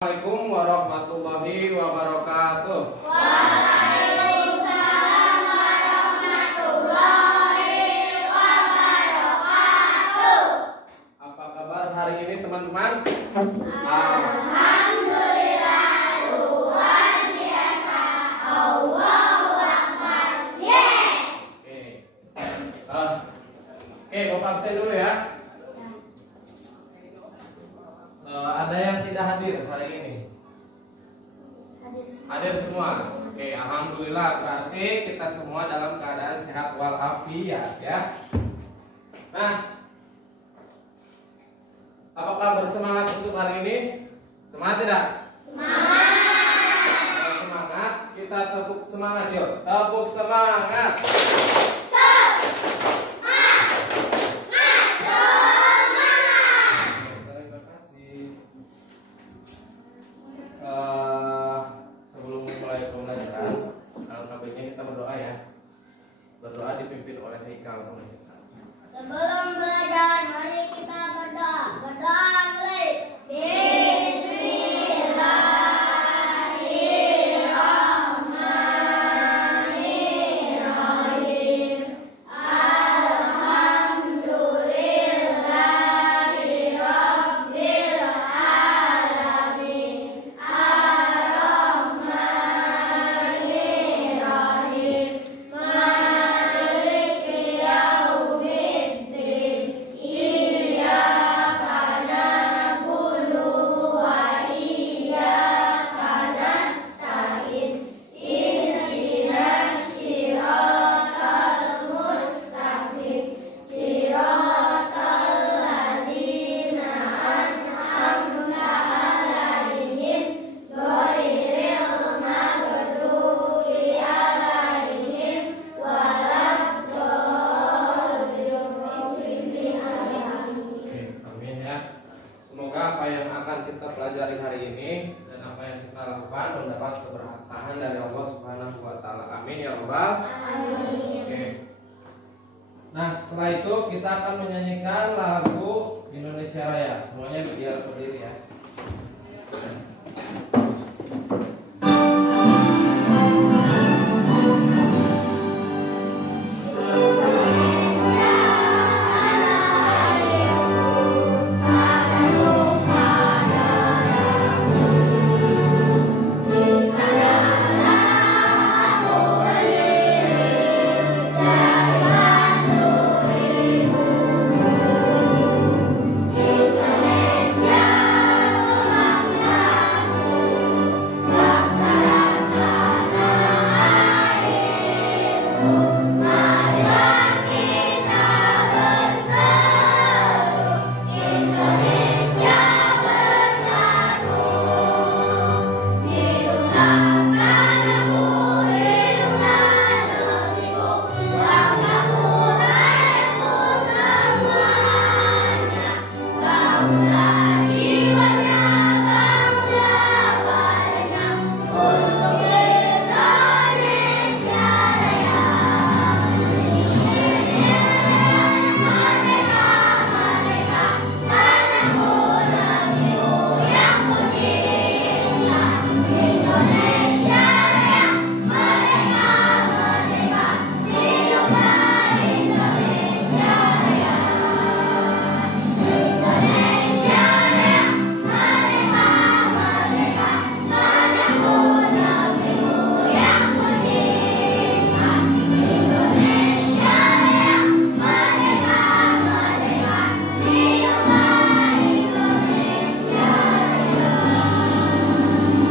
Assalamualaikum warahmatullahi wabarakatuh. Waalaikumsalam warahmatullahi wabarakatuh. Apa kabar hari ini teman-teman? Alhamdulillah luar biasa. Allahu Akbar. Yes. Oke, Bapak absen dulu ya. Ada yang tidak hadir hari ini? Hadir semua. Oke, alhamdulillah berarti kita semua dalam keadaan sehat walafiat ya. Nah, apakah bersemangat untuk hari ini? Semangat tidak? Semangat. Kalau semangat, kita tepuk semangat yuk. Tepuk semangat. Sebelum mulai pembelajaran, alangkah baiknya kita berdoa ya. Berdoa dipimpin oleh Haikal. Sebelum belajar, mari kita berdoa. Berdoa mulai. Bismillahirrahmanirrahim. Alhamdulillahirabbil alamin. Ar-Rahmanirrahim. Maliki yaumiddin. Iyyaka na'budu wa iyyaka nasta'in. Ihdinas siratal mustaqim. Siratal ladzina an'amta 'alaihim ghairil maghdubi 'alaihim waladdallin. Oke, amin ya. Semoga apa yang akan kita pelajari hari ini dan apa yang kita lakukan mendapat keberkahan dari Allah Subhanahu wa taala. Amin ya rabbal. Amin. Oke. Nah, setelah itu kita akan menyanyikan lagu Indonesia Raya. Semuanya biar berdiri ya.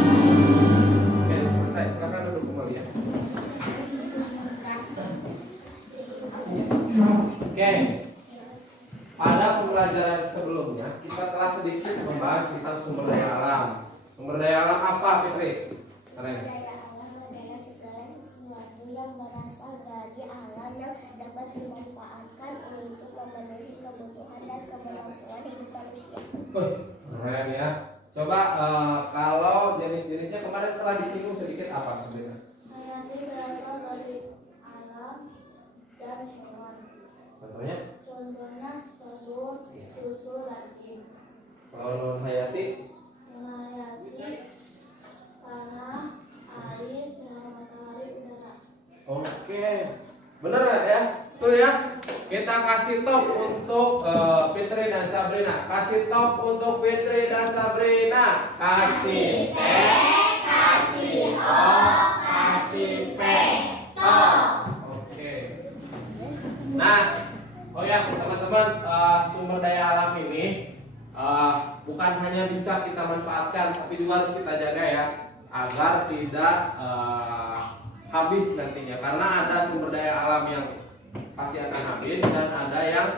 Oke, selesai. Silakan duduk kembali ya. Oke. Pada pembelajaran sebelumnya kita telah sedikit membahas tentang sumber daya alam. Sumber daya alam apa, Fitri? Keren. Daya alam adalah segala sesuatu yang berasal dari alam yang dapat dimanfaatkan untuk memenuhi kebutuhan dan keberlangsungan hidup manusia. Keren ya. Coba kalau jenis-jenisnya kemarin telah disinggung sedikit apa sebenarnya? Hayati berasal dari alam dan hewan. Contohnya? Contohnya telur, susu, dan Kalau non hayati? hayati kasih top untuk Fitri dan Sabrina. Kasih top untuk Fitri dan Sabrina. Kasih T, kasih O, kasih P. Top. Oke. Nah, oh ya teman-teman, sumber daya alam ini bukan hanya bisa kita manfaatkan, tapi juga harus kita jaga ya, agar tidak habis nantinya. Karena ada sumber daya alam yang pasti akan habis dan ada yang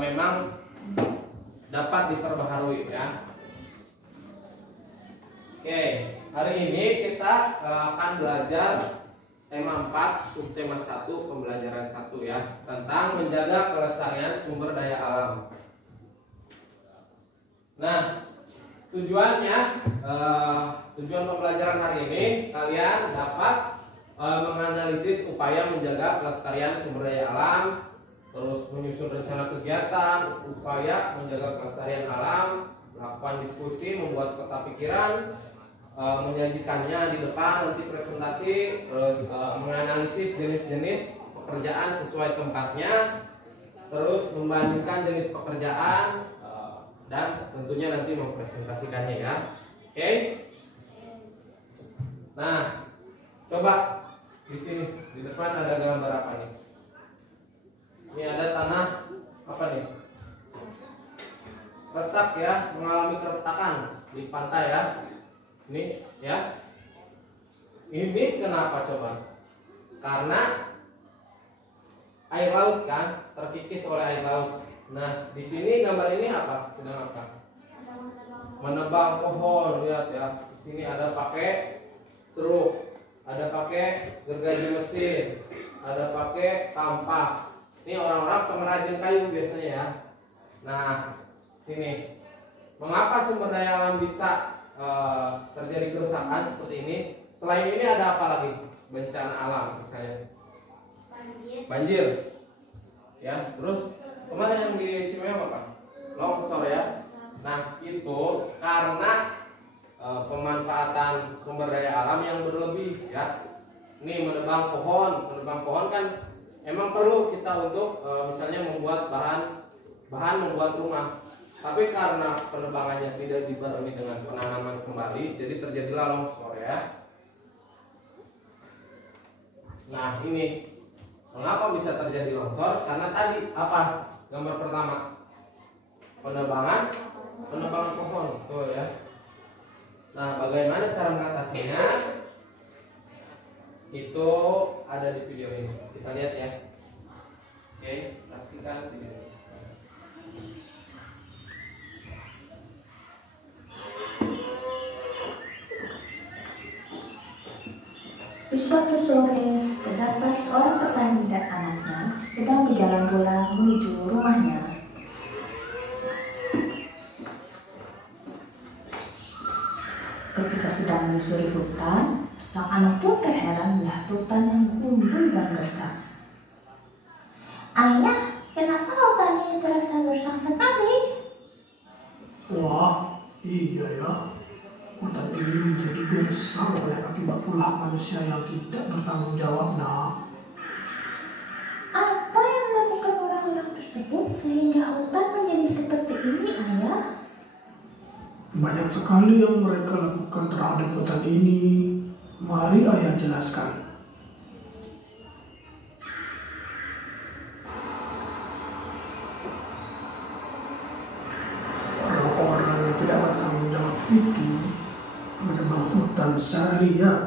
memang dapat diperbaharui ya. Oke, hari ini kita akan belajar tema 4, subtema 1, pembelajaran 1 ya, tentang menjaga kelestarian sumber daya alam. Nah, tujuannya, tujuan pembelajaran hari ini kalian dapat menganalisis upaya menjaga kelestarian sumber daya alam, terus menyusun rencana kegiatan, upaya menjaga kelestarian alam, melakukan diskusi, membuat peta pikiran, menyajikannya di depan nanti presentasi, terus menganalisis jenis-jenis pekerjaan sesuai tempatnya, terus membandingkan jenis pekerjaan, dan tentunya nanti mempresentasikannya ya. Oke. Nah, coba di sini di depan ada gambar apa nih? Ini ada tanah apa nih? Retak ya, mengalami keretakan di pantai ya. Ini ya. Ini kenapa coba? Karena air laut kan, terkikis oleh air laut. Nah, di sini gambar ini apa? Sedang apa? Menebang pohon, lihat ya. Di sini ada pakai truk, ada pakai gergaji mesin, ada pakai kampak. Ini orang-orang pengrajin kayu biasanya ya. Nah, sini. Mengapa sumber daya alam bisa terjadi kerusakan seperti ini? Selain ini ada apa lagi? Bencana alam misalnya. Banjir. Ya, terus kemarin yang di Cimeong apa? Longsor ya. Nah, itu karena pemanfaatan sumber daya alam yang berlebih ya. Ini menebang pohon kan emang perlu kita untuk misalnya membuat bahan membuat rumah. Tapi karena penebangannya tidak dibarengi dengan penanaman kembali, jadi terjadilah longsor ya. Nah, ini mengapa bisa terjadi longsor? Karena tadi apa? Gambar pertama, penebangan pohon, betul ya. Nah, bagaimana cara mengatasinya? Itu ada di video ini. Kita lihat ya. Oke, saksikan video ini. Di suatu sore, terdapat seorang petani dan anaknya sedang berjalan pulang menuju rumahnya. Ketika sedang menyusuri hutan, sang anak pun terheran melihat hutan yang gundul dan gersang. Ayah, kenapa hutan ini terasa gersang sekali? Wah, iya ya. Hutan ini menjadi gersang oleh akibat ulah manusia yang tidak bertanggung jawab, Nak. Apa yang dilakukan orang-orang tersebut sehingga hutan menjadi seperti ini, Ayah? Banyak sekali yang mereka lakukan terhadap hutan ini. Mari Ayah jelaskan. Orang-orang yang tidak bertanggung jawab itu menebang hutan secara liar.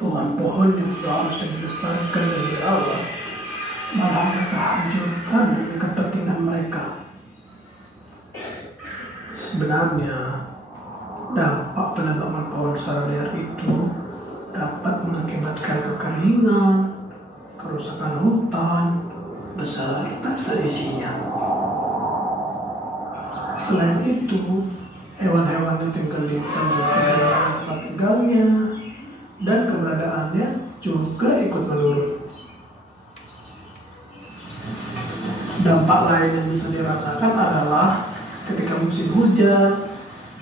Pohon-pohon yang seharusnya dilestarikan dari awal malah mereka hancurkan dengan kepentingan mereka. Sebenarnya dampak penebangan pohon secara liar itu dapat mengakibatkan kekeringan, kerusakan hutan beserta seisinya. Selain itu, hewan-hewan yang tinggal di hutan juga kehilangan tempat tinggalnya dan keberadaannya juga ikut menurun. Dampak lain yang bisa dirasakan adalah ketika musim hujan,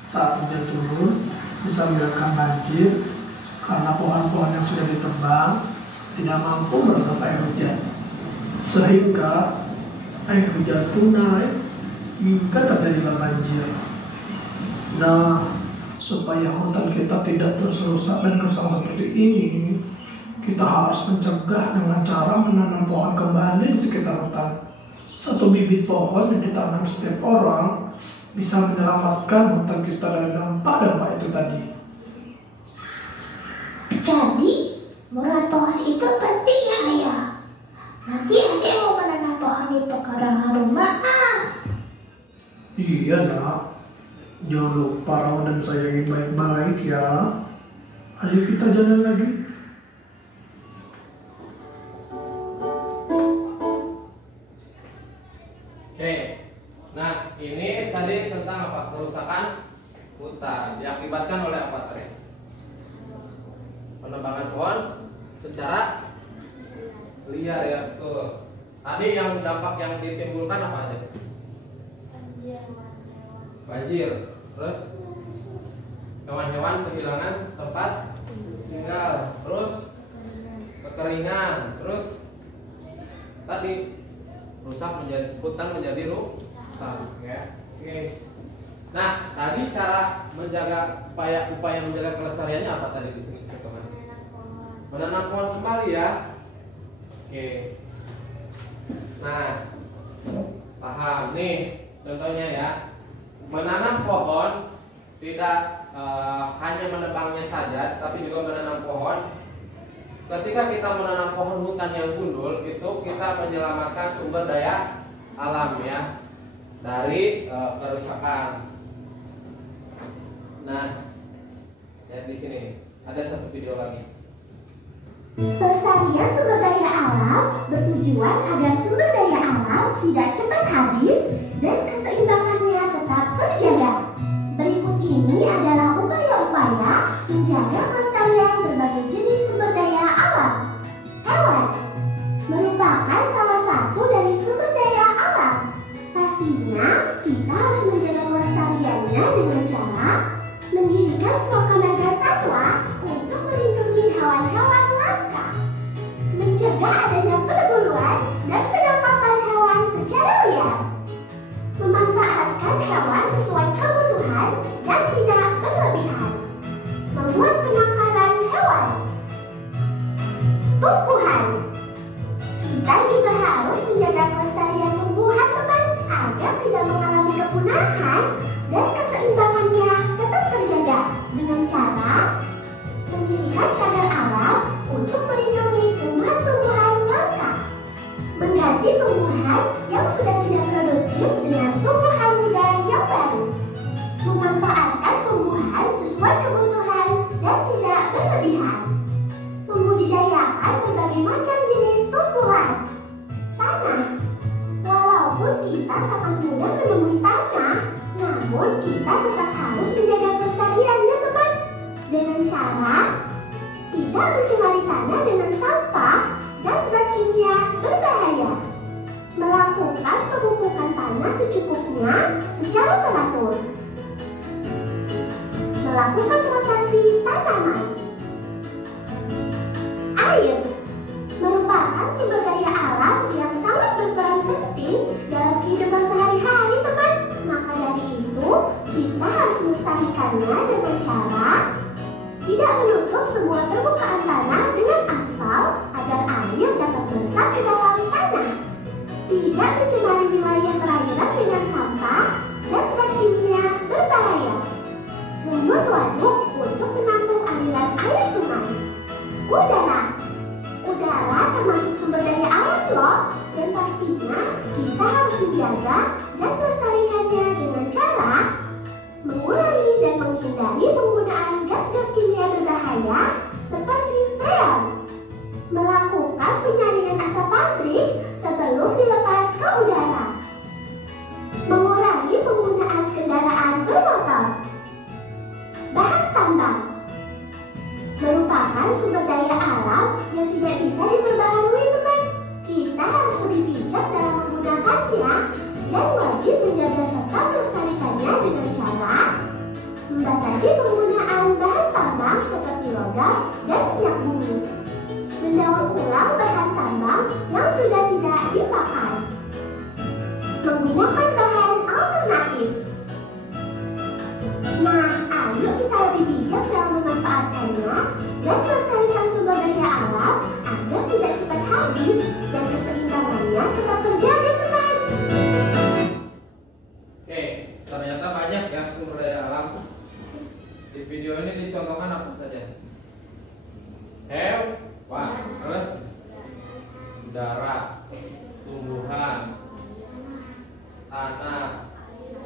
saat hujan turun bisa menyebabkan banjir karena pohon-pohon yang sudah ditebang tidak mampu meresap air hujan, sehingga air hujan pun naik hingga terjadilah banjir. Nah, supaya hutan kita tidak terus-rusak dan rusak seperti ini, kita harus mencegah dengan cara menanam pohon kembali di sekitar hutan. Satu bibit pohon yang ditanam setiap orang bisa menyelamatkan hutan kita dari dampak-dampak itu tadi. Jadi, menanam pohon itu penting ya ayah. Nanti adik mau menanam pohon di pekarangan rumah Iya nak, jangan lupa rawat dan sayangi baik-baik ya. Ayo kita jalan lagi. Oke, nah ini tadi tentang apa? Kerusakan hutan diakibatkan oleh apa tadi? Penebangan pohon secara liar ya. Tuh. Tadi yang dampak yang ditimbulkan apa aja? Banjir, terus hewan-hewan kehilangan tempat tinggal, terus kekeringan, terus tadi rusak menjadi hutan menjadi rusak ya. Oke. Nah, tadi cara menjaga upaya menjaga kelestariannya apa tadi di sini? Menanam pohon kembali ya. Oke. Nah, paham nih contohnya ya. Menanam pohon tidak hanya menebangnya saja, tapi juga menanam pohon. Ketika kita menanam pohon hutan yang gundul, itu kita menyelamatkan sumber daya alam ya dari kerusakan. Nah, lihat di sini ada satu video lagi. Pelestarian sumber daya alam bertujuan agar sumber daya alam tidak cepat habis dan keseimbangannya tetap terjaga. Berikut ini adalah upaya-upaya menjaga kelestarian berbagai jenis sumber daya alam. Hewan merupakan salah satu dari sumber daya alam. Pastinya kita harus menjaga kelestariannya dengan cara mendirikan suaka marga satwa untuk melindungi hewan-hewan langka, mencegah adanya perburuan dan penangkapan hewan secara liar, memanfaatkan hewan sesuai kebutuhan dan tidak berlebihan, membuat penangkaran hewan. Tumbuhan, kita juga harus menjaga kelestarian tumbuhan teman agar tidak mengalami kepunahan dan keseimbangannya tetap terjaga dengan cara mendirikan cagar alam untuk melindungi tumbuhan-tumbuhan langka, mengganti tumbuhan yang sudah tidak produktif dengan tumbuhan muda yang baru, memanfaatkan tumbuhan sesuai kebutuhan dan tidak berlebihan, membudidayakan berbagai macam jenis tumbuhan. Tanah, walaupun kita sangat mudah menemui tanah, namun kita tetap harus menjaga kelestariannya teman, dengan cara tidak mencemari tanah dengan sampah dan zat kimia berbahaya, melakukan pemupukan tanah secukupnya secara teratur, melakukan rotasi tanaman. Air merupakan sumber daya alam yang sangat berperan penting dalam kehidupan sehari-hari teman. Maka dari itu kita harus melestarikannya dengan cara tidak menutup semua permukaan tanah dengan aspal agar air dapat meresap ke dalam tanah, tidak mencemari wilayah perairan dengan sampah dan zat kimia berbahaya, membuat waduk untuk menampung aliran air sungai. Udara termasuk sumber daya alam loh, dan pastinya kita harus menjaga dan melestarikannya dengan cara mengurangi dan menghindari penggunaan gas-gas kimia berbahaya seperti freon, melakukan penyaringan asap pabrik sebelum dilepas ke udara, mengurangi penggunaan kendaraan bermotor. Bahan tambang merupakan sumber daya alam yang tidak bisa diperbaharui teman. Kita harus lebih bijak dalam menggunakannya dan wajib menjaga serta melestarikannya dengan cara membatasi penggunaan bahan tambang seperti logam dan minyak bumi, mendaur ulang bahan tambang yang sudah tidak dipakai, video ini dicontohkan apa saja? Hewan, terus udara, tumbuhan, tanah,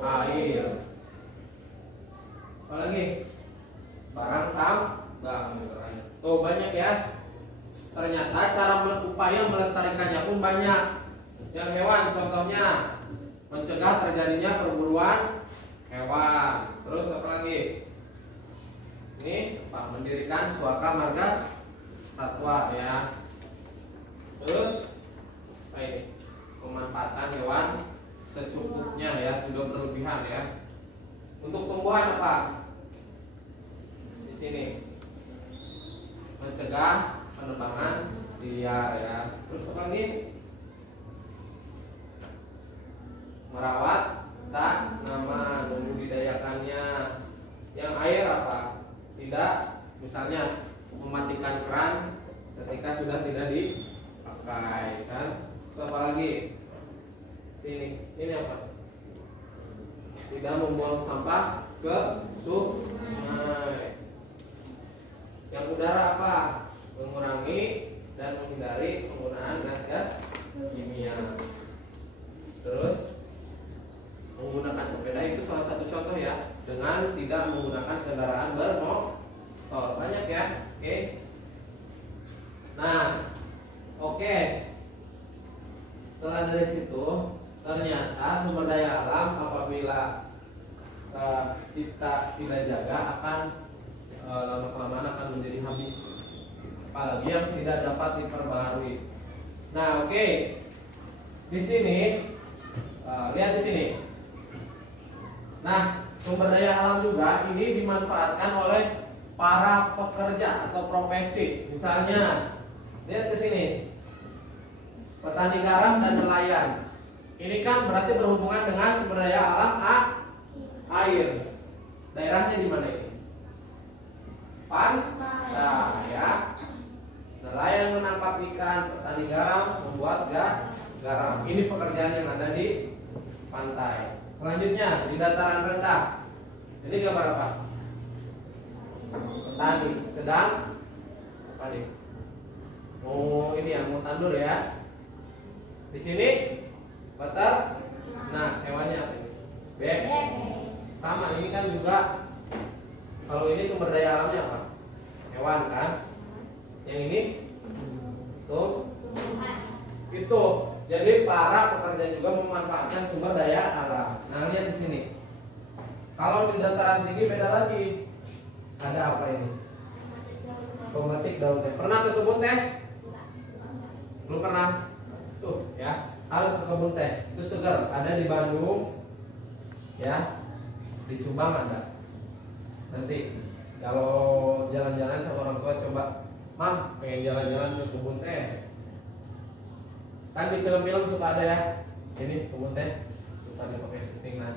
air, apalagi barang tambang. Tuh banyak ya. Ternyata cara upaya melestarikannya pun banyak. Yang hewan contohnya mencegah terjadinya perburuan hewan. Terus apa lagi? Ini Pak, mendirikan suaka marga satwa ya. Terus ini pemanfaatan hewan secukupnya ya, tidak berlebihan ya. Untuk tumbuhan apa? Di sini mencegah penebangan liar ya. Terus apa lagi? Merawat tanaman, membudidayakannya. Yang air apa? Tidak, misalnya mematikan keran ketika sudah tidak dipakai kan. Terus apa lagi? Sini, ini apa? Tidak membuang sampah ke sungai. Yang udara apa? Mengurangi dan menghindari penggunaan gas-gas kimia. Terus menggunakan sepeda itu salah satu contoh ya, dengan tidak menggunakan kendaraan bermotor. Banyak ya. Oke. Nah, oke. Setelah dari situ, ternyata sumber daya alam apabila kita tidak jaga akan lama-kelamaan akan menjadi habis, apalagi yang tidak dapat diperbaharui. Nah, oke. Di sini lihat di sini. Nah, sumber daya alam juga ini dimanfaatkan oleh para pekerja atau profesi. Misalnya, lihat ke sini. Petani garam dan nelayan. Ini kan berarti berhubungan dengan sumber daya alam air. Daerahnya di mana ini? Pantai ya. Nelayan menangkap ikan, petani garam membuat garam. Ini pekerjaan yang ada di pantai. Selanjutnya di dataran rendah. Ini gambar apa? Petani sedang apa nih? Oh ini ya, mau tandur ya. Di sini nah hewannya apa ini? Bebek. Sama ini kan juga. Kalau ini sumber daya alamnya apa? Hewan kan? Yang ini tuh itu. Jadi para pekerja juga memanfaatkan sumber daya alam. Nah lihat di sini. Kalau di dataran tinggi beda lagi. Ada apa ini? Pemetik daun teh. Pernah ke kebun teh? Belum pernah? Tuh ya, harus ke kebun teh. Itu segar. Ada di Bandung, ya. Di Subang ada. Nanti kalau jalan-jalan sama orang tua coba, Mah pengen jalan-jalan ke kebun teh. Kan di film-film suka ada ya, ini kebun teh suka dipakai syuting. Nah,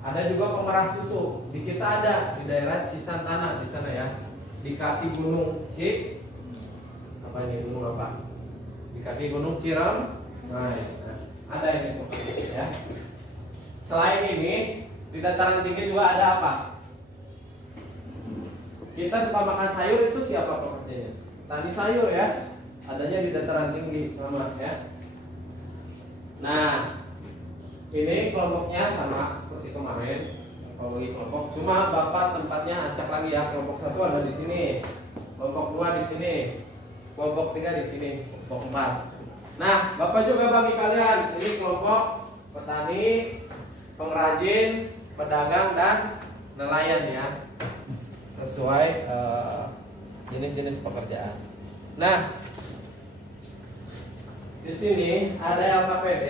ada juga pemerah susu. Di kita ada di daerah Cisantana di sana ya, di kaki gunung apa ini gunung apa? Di kaki gunung Cirem. Nah, ada ini ya. Selain ini di dataran tinggi juga ada apa? Kita suka makan sayur, itu siapa pekerjanya? Tani sayur ya, adanya di dataran tinggi sama ya. Nah, ini kelompoknya sama seperti kemarin. Kalau bagi kelompok, cuma Bapak tempatnya acak lagi ya. Kelompok 1 ada di sini, kelompok 2 di sini, kelompok 3 di sini, kelompok 4. Nah, Bapak juga bagi kalian. Ini kelompok petani, pengrajin, pedagang dan nelayan ya. Sesuai jenis-jenis pekerjaan. Nah, di sini ada LKPD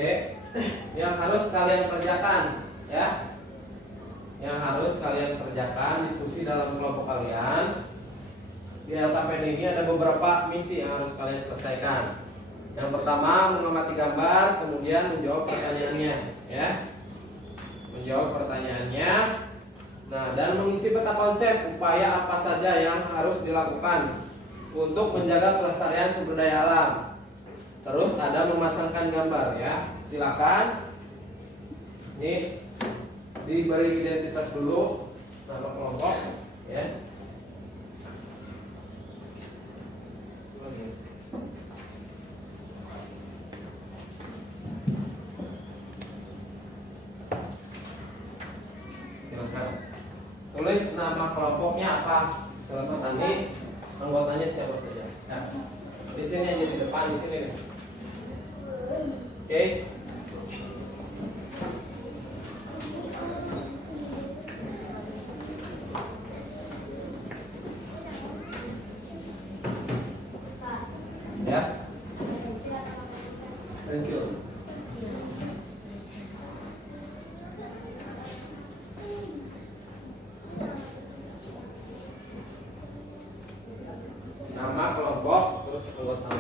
yang harus kalian kerjakan ya. Yang harus kalian kerjakan, diskusi dalam kelompok kalian. Di LKPD ini ada beberapa misi yang harus kalian selesaikan. Yang pertama mengamati gambar, kemudian menjawab pertanyaannya ya. Menjawab pertanyaannya. Nah, dan mengisi peta konsep upaya apa saja yang harus dilakukan untuk menjaga pelestarian sumber daya alam. Terus ada memasangkan gambar ya. Silakan. Ini diberi identitas dulu nama kelompok ya. tulis nama kelompoknya apa. Selama tani, anggotanya siapa saja. Nah, di sini aja di depan, di sini nih. Oke. Ya. Pensil. Nama kelompok terus anggota.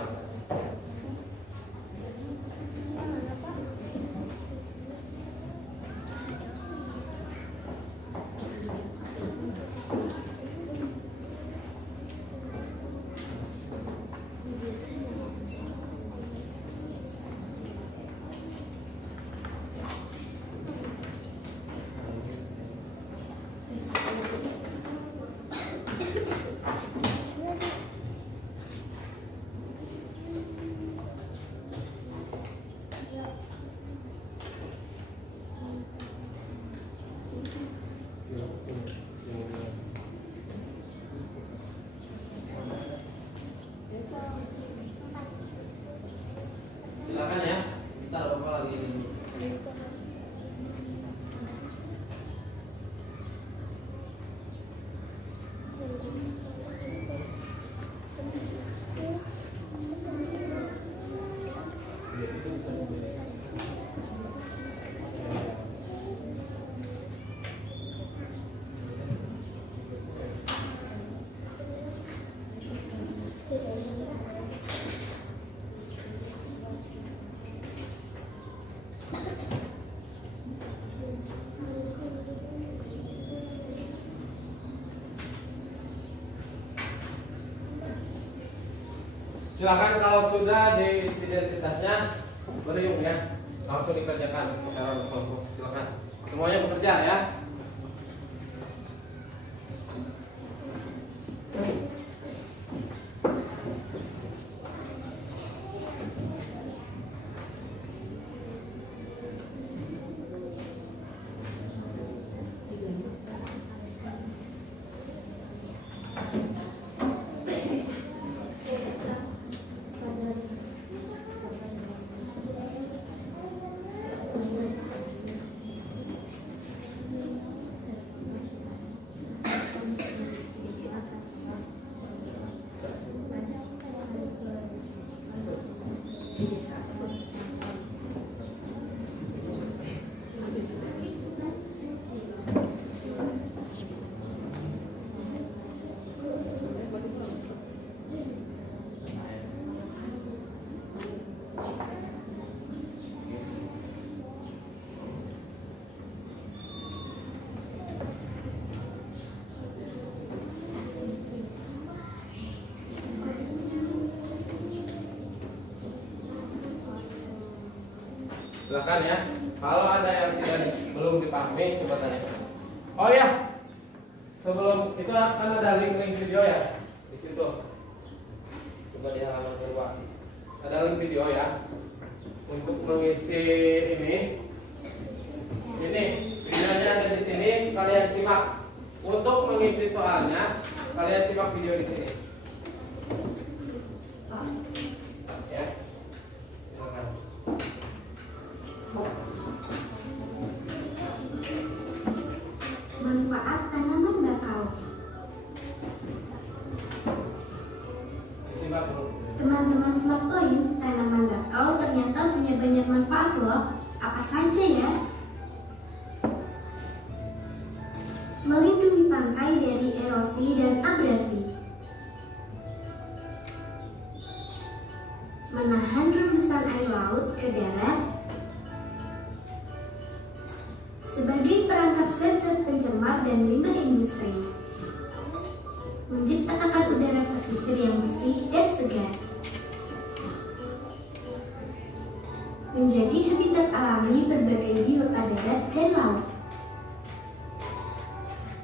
Silakan ya. Ntar Bapak lagi ini. Silakan kalau sudah diisi identitasnya beriung ya, langsung dikerjakan secara kelompok. Silakan semuanya bekerja ya. Silakan ya. Kalau ada yang belum dipahami, coba tanya. Oh ya, sebelum itu kan ada link video ya di situ. Coba di halaman kedua. Ada link video ya untuk mengisi ini. Ini videonya ada di sini. Kalian simak. Untuk mengisi soalnya, kalian simak video di sini. Ya. Silakan. Manfaat tanaman bakau. Teman-teman Smart Point, tanaman bakau ternyata punya banyak manfaat loh. Apa saja ya? Melindungi pantai dari erosi dan abrasi. Menahan rembesan air laut ke darat. Sebagai perangkap zat-zat pencemar dan limbah industri. Menciptakan udara pesisir yang bersih dan segar. Menjadi habitat alami berbagai biota darat dan laut.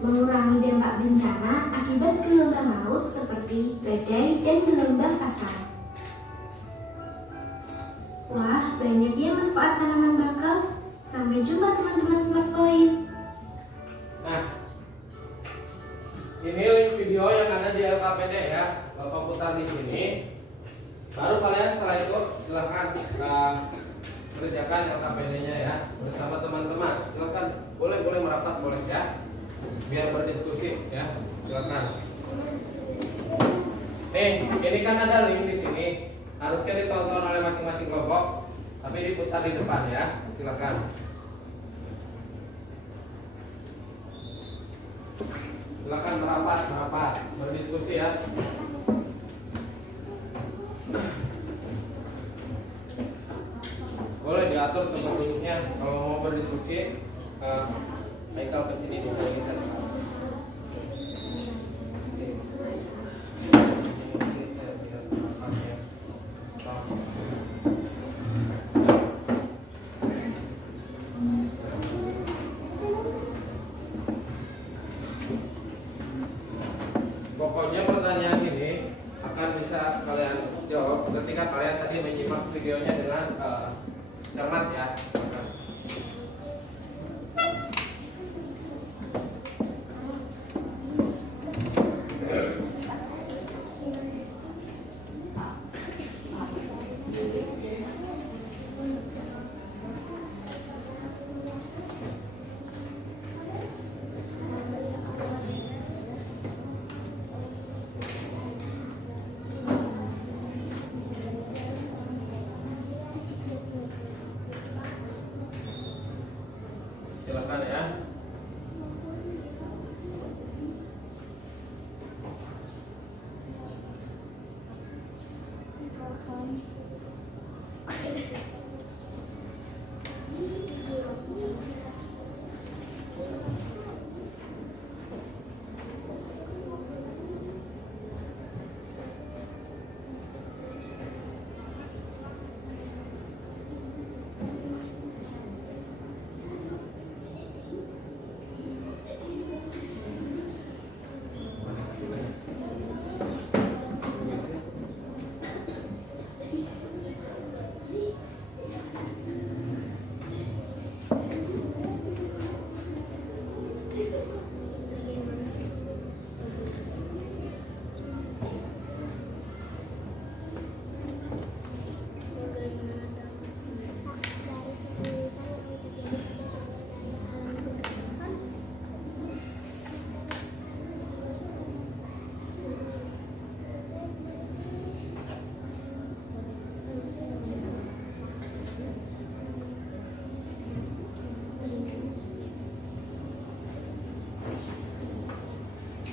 Mengurangi dampak bencana akibat gelombang laut seperti badai dan gelombang pasang. Wah, banyak ya manfaat tanaman bakau. Sampai jumpa teman-teman Smart Point. Nah, video yang ada di LKPD ya, Bapak putar di sini. Baru kalian setelah itu silahkan kerjakan LKPD-nya ya bersama teman-teman. Silahkan, boleh merapat boleh ya, biar berdiskusi ya. Silahkan. Ini kan ada link di sini, harusnya ditonton oleh masing-masing kelompok, tapi diputar di depan ya. Silahkan. Silakan merapat, berdiskusi ya. Boleh diatur tempat duduknya. Kalau mau berdiskusi, Michael kesini bisa. Pokoknya pertanyaan ini akan bisa kalian jawab ketika kalian tadi menyimak videonya dengan cermat ya. Silakan ya.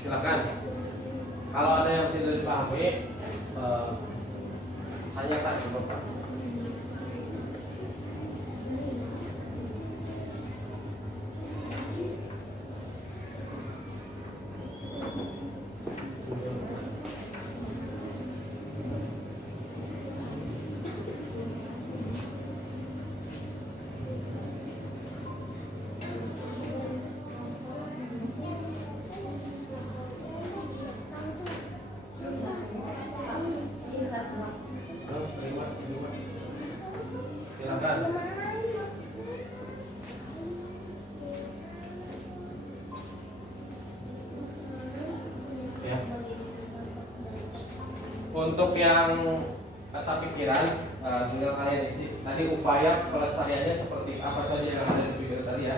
Silakan. Kalau ada yang tidak dipahami, tanyakan ke Bapak. Silakan. Ya. Untuk yang kata pikiran, tinggal kalian isi. Tadi upaya pelestariannya seperti apa saja yang ada di video tadi ya.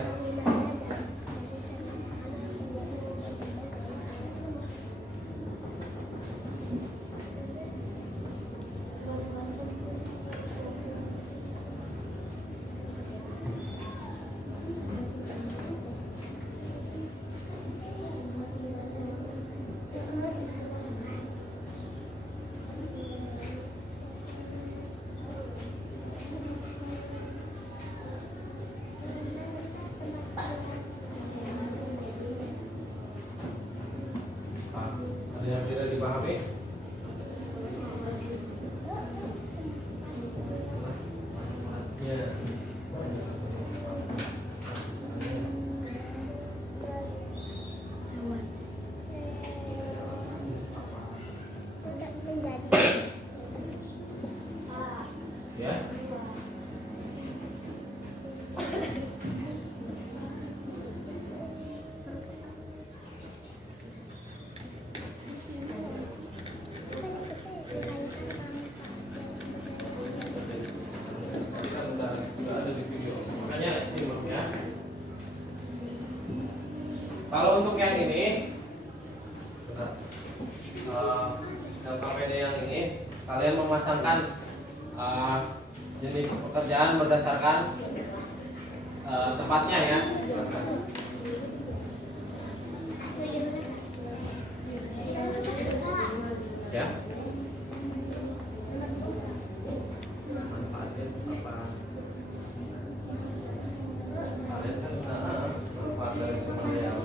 Ada yang tidak dipahami? Ya. Ya. LKPD yang ini kalian memasangkan jenis pekerjaan berdasarkan tempatnya ya. Ya. Manfaatnya apa? Kalian kan manfaat dari sumber daya alam.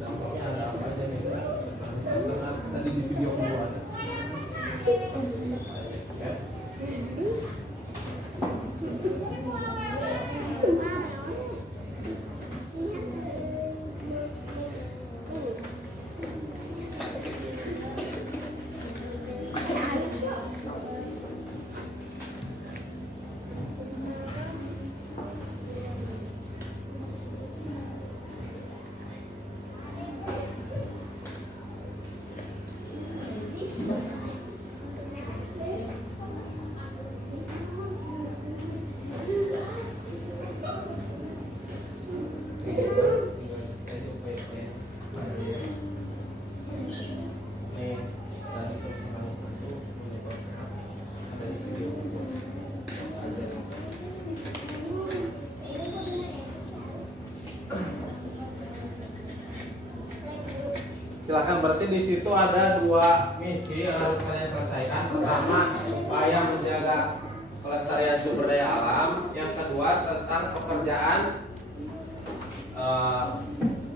Dampaknya ada apa aja nih? Karena tadi di video kedua ada. Ya. Silakan, berarti di situ ada dua misi yang harus kalian selesaikan. Pertama, upaya menjaga kelestarian sumber daya alam. Yang kedua, tentang pekerjaan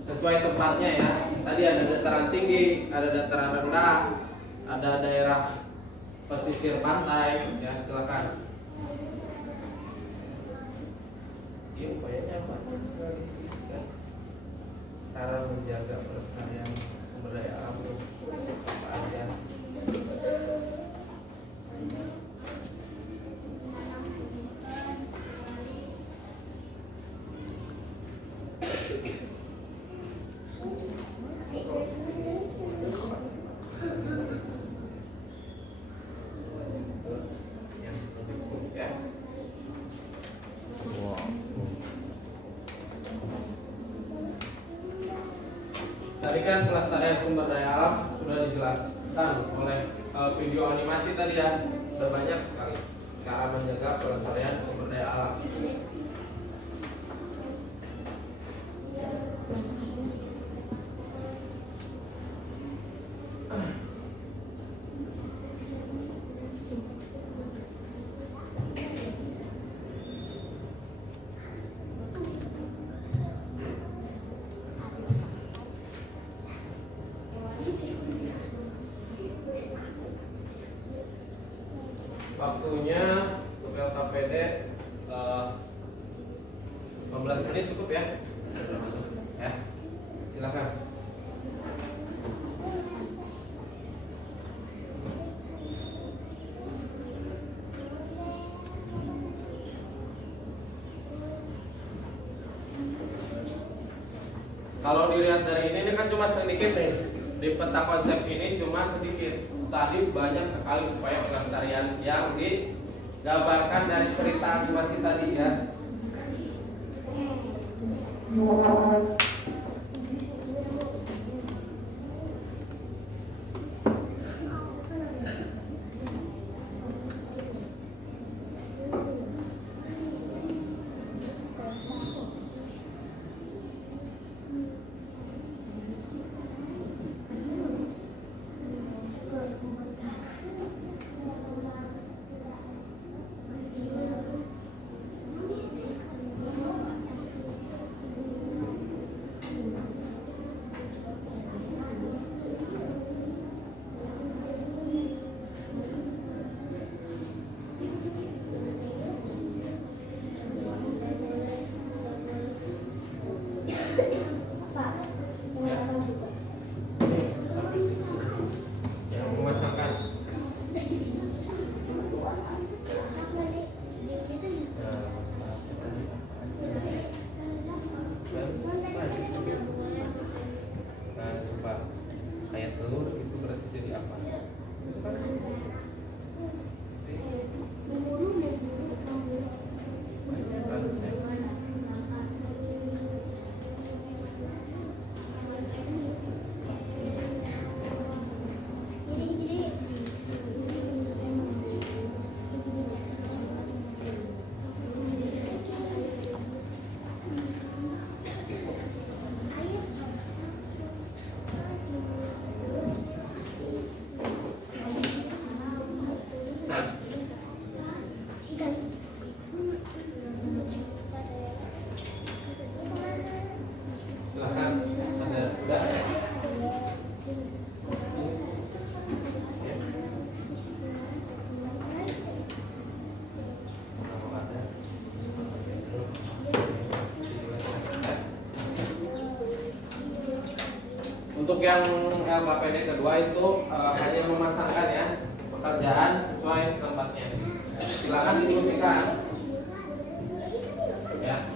sesuai tempatnya ya. Tadi ada dataran tinggi, ada dataran rendah, ada daerah pesisir pantai. Ya, silakan. Ini upayanya apa? Cara menjaga kelestarian sumber daya alam apa aja? Yang cukup ya. Tadi kan pelestarian sumber daya alam sudah dijelaskan oleh video animasi tadi ya. Sudah banyak sekali cara menjaga pelestarian sumber daya alam. Waktunya untuk LKPD 15 menit cukup ya. Ya, silakan. Kalau dilihat dari ini kan cuma sedikit nih. Di peta konsep ini cuma sedikit. Tadi banyak sekali upaya pelestarian yang digambarkan dari cerita animasi tadi ya. Untuk yang LKPD kedua itu hanya memasangkan ya pekerjaan sesuai tempatnya. Silakan diskusikan. Ya.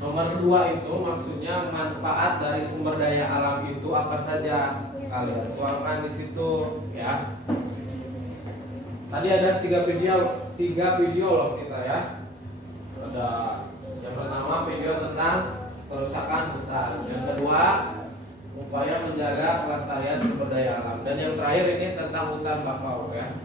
Nomor 2 itu maksudnya manfaat dari sumber daya alam itu apa saja, kalian tuangkan di situ ya. Tadi ada 3 video loh kita ya. Ada yang pertama video tentang kerusakan hutan, yang kedua upaya menjaga kelestarian sumber daya alam, dan yang terakhir ini tentang hutan bakau ya.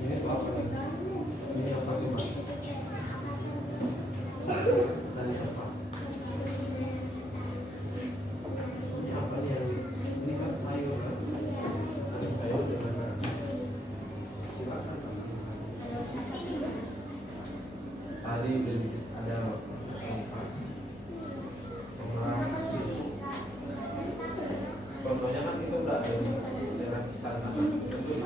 Ini tuh apa? Ini apa coba? Tadi apa? Ini apa nih yang ini kan sayur kan? Ada sayur di mana? Silakan. Tadi beli ada apa? Susu. Contohnya kan itu udah ada di daerah sana. Itu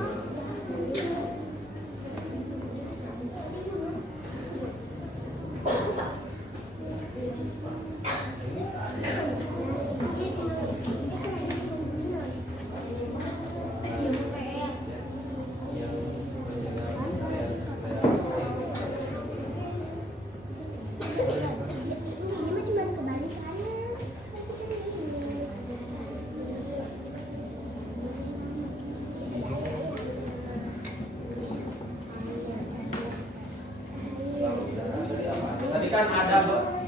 kan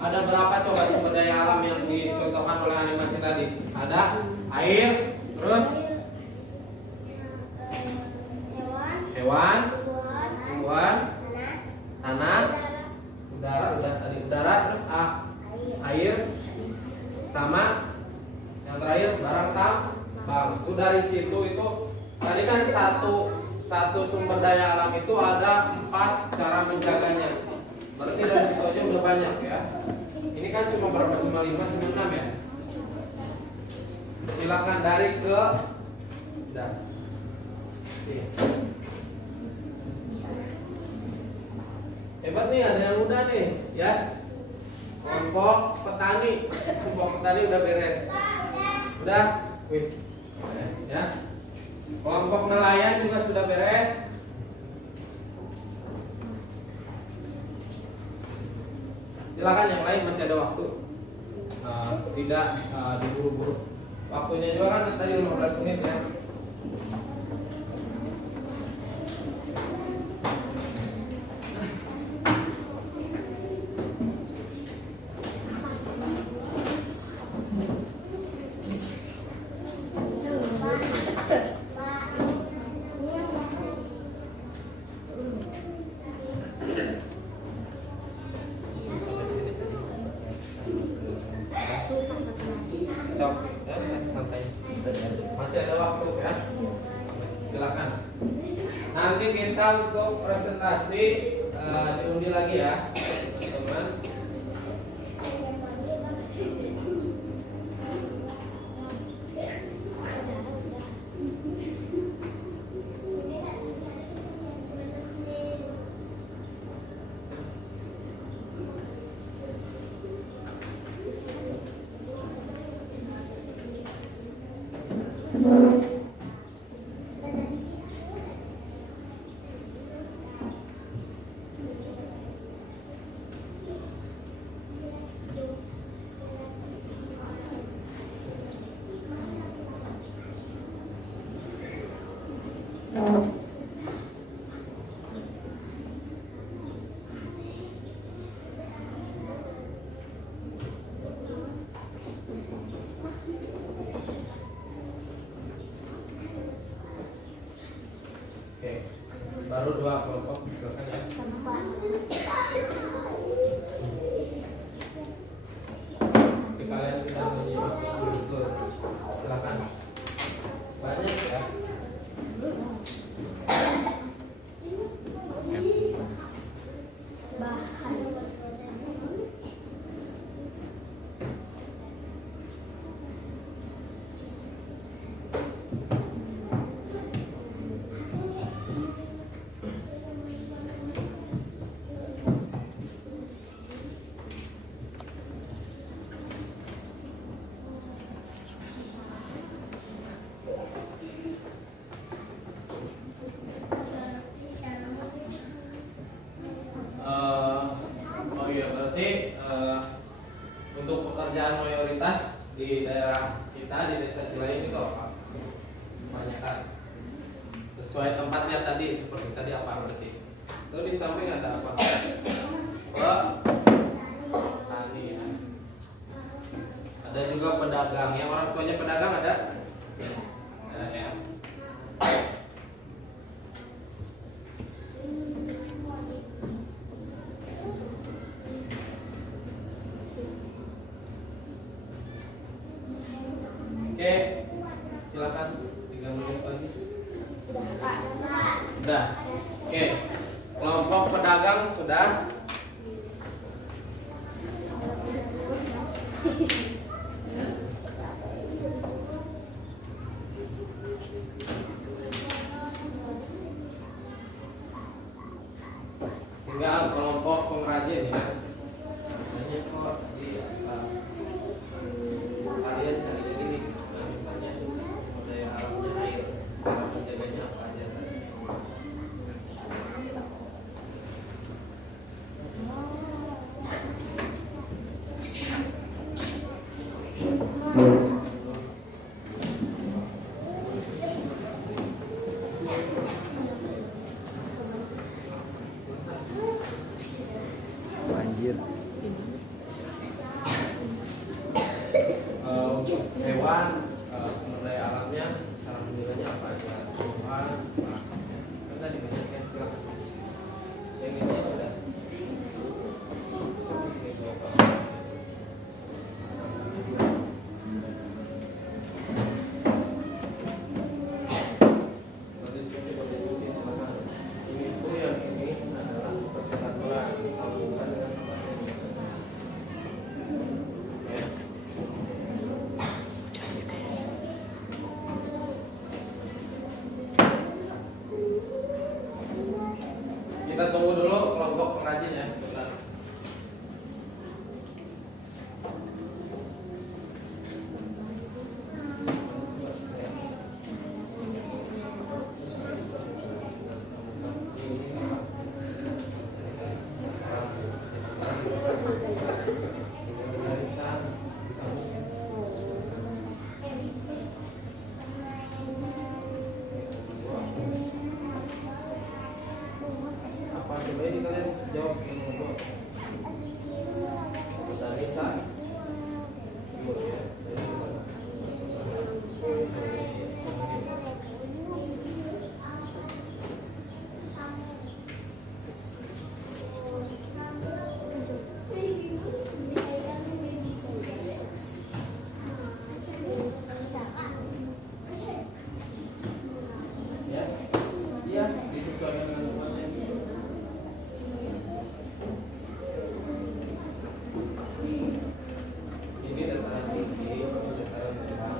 ada berapa coba sumber daya alam yang dicontohkan oleh animasi tadi? Ada air, terus hewan, tumbuhan, tanah, udara, udah tadi udara, terus air, sama yang terakhir barang tambang. Itu dari situ itu tadi kan satu sumber daya alam itu ada 4 cara menjaganya. Berarti dari situ aja udah banyak ya. Ini kan cuma berapa? Cuma 5, cuma 6 ya. Silakan dari ke dan. Hebat nih, ada yang udah nih ya. Kelompok petani udah beres. Udah, wih. Ya. Kelompok nelayan juga sudah beres. Silakan yang lain, masih ada waktu. Tidak diburu-buru. Waktunya juga kan tadi 15 menit ya. Masih ada waktu ya. Silakan. Nanti kita untuk presentasi diundi lagi ya, teman-teman. Oke, baru 2 kelompok, silakan ya. Oke, kalian tidak menyimak betul, silakan. Banyak ya. Tuh di samping ada apa? Petani ya. Ada juga pedagang. Yang orang tuanya pedagang ada? Ada ya. Oke, silakan 3 menit lagi. Sudah. Oke, kelompok pedagang sudah. Tinggal kelompok pengrajin ya. Namanya kok di kalian cari ini. Namanya budaya alamnya air. Cara menjaganya apa aja tadi? Untuk hewan, sumber daya alamnya, cara menjaganya apa aja? Tumbuhan, kan tadi banyak ya. Yang ini sudah. Berdiskusi silakan. Ini tuh yang ini adalah percakapan sambungkan dengan materi. Ya. Kita tunggu dulu kelompok pengrajin ya. Bentar. Apa coba ini kalian jawab dulu. Dari saat ya. Ya, iya disesuaikan dengan tempatnya. Ini dataran tinggi, ini dataran rendah,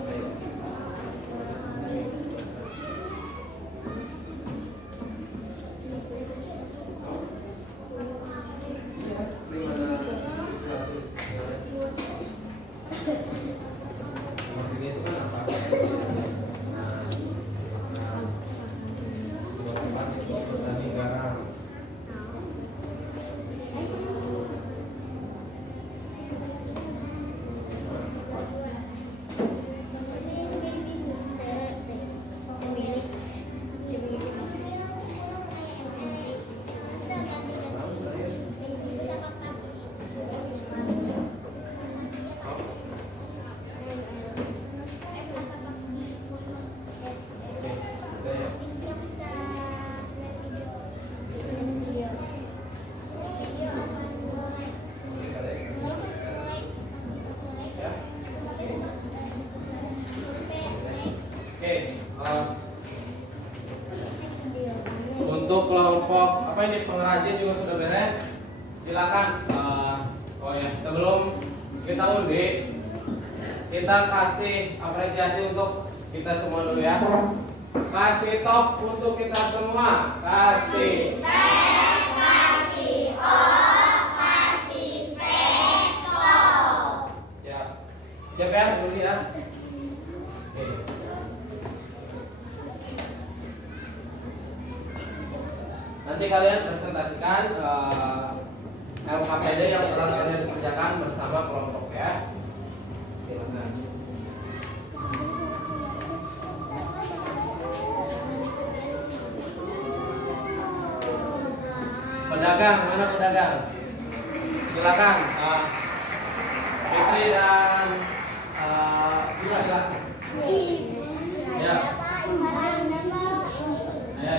kayak untuk kelompok apa ini pengrajin juga sudah beres. Silakan. Oh ya, sebelum kita undi, kita kasih apresiasi untuk kita semua dulu ya. Kasih top untuk kita semua. Kasih. Kasih Ya. Siap ya, dulu ya. Oke. Nanti kalian presentasikan LKPD yang telah kalian kerjakan bersama kelompok ya. Silakan. Pedagang, mana pedagang? Silakan. Fitri dan Bila. Ya.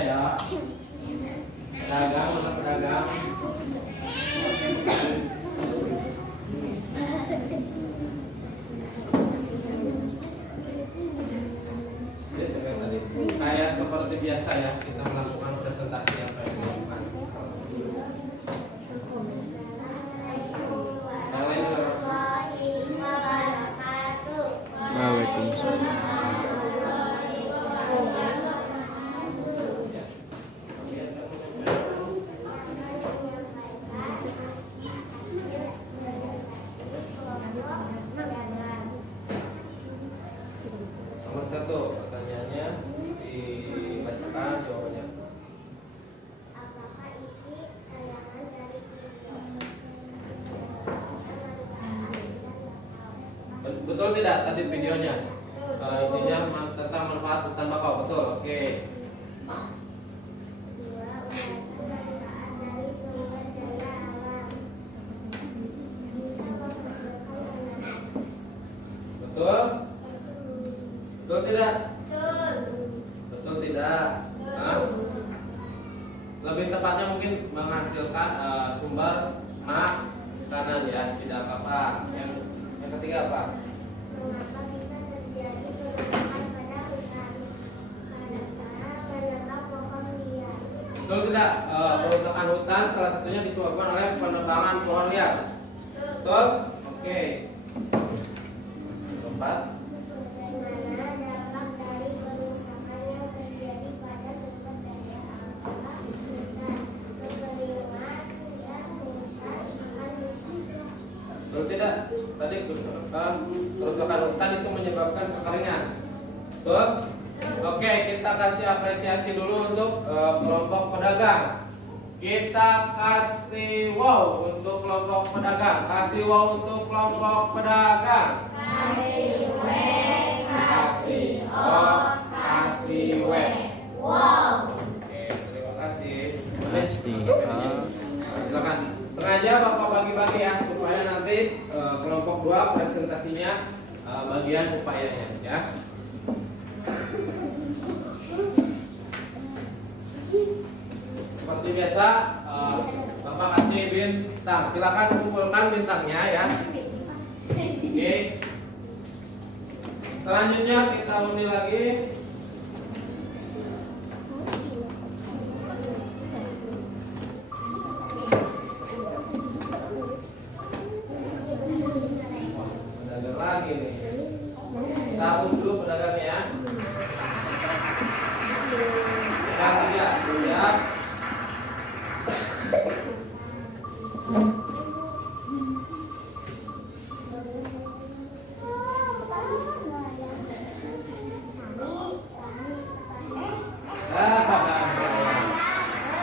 Ya. Pedagang, mana pedagang? Kayak seperti biasa ya, kita melakukan presentasi apa yang dilakukan. Yang lain juga. Waalaikumsalam. Nomor 1 pertanyaannya dibacakan jawabannya. Apakah isi tayangan dari video? Betul tidak tadi videonya? Isinya tentang manfaat hutan bakau, betul? Oke. Kedua, manfaat dari sumber daya alam. Bisa menghasilkan ananas. Betul? Betul tidak? Betul. Betul tidak? Hah? Lebih tepatnya mungkin menghasilkan sumber makanan ya, tidak apa-apa. Yang ketiga apa? Mengapa bisa terjadi kerusakan pada hutan? Karena menebang pohon liar. Betul tidak? Kerusakan hutan salah satunya disebabkan oleh penebangan pohon liar. Betul? Oke. Keempat. Bagaimana dampak dari kerusakan yang terjadi pada sumber daya alam hutan? Kekeringan dan hutan akan musnah. Betul tidak? Tadi kerusakan hutan itu menyebabkan kekeringan. Betul? Oke, kita kasih apresiasi dulu untuk kelompok pedagang. Kita kasih wow untuk kelompok pedagang. Kasih wow untuk kelompok pedagang. Kasih W, kasih O, kasih W. Wow. Oke, terima kasih. Kasih. Silakan. Sengaja Bapak bagi-bagi ya supaya nanti kelompok 2 presentasinya bagian upayanya ya. Seperti biasa Bapak kasih bintang. Silakan kumpulkan bintangnya ya. Oke. Selanjutnya kita undi lagi. Pedagang lagi nih. Kita hapus dulu pedagangnya ya. Yang 3, siap.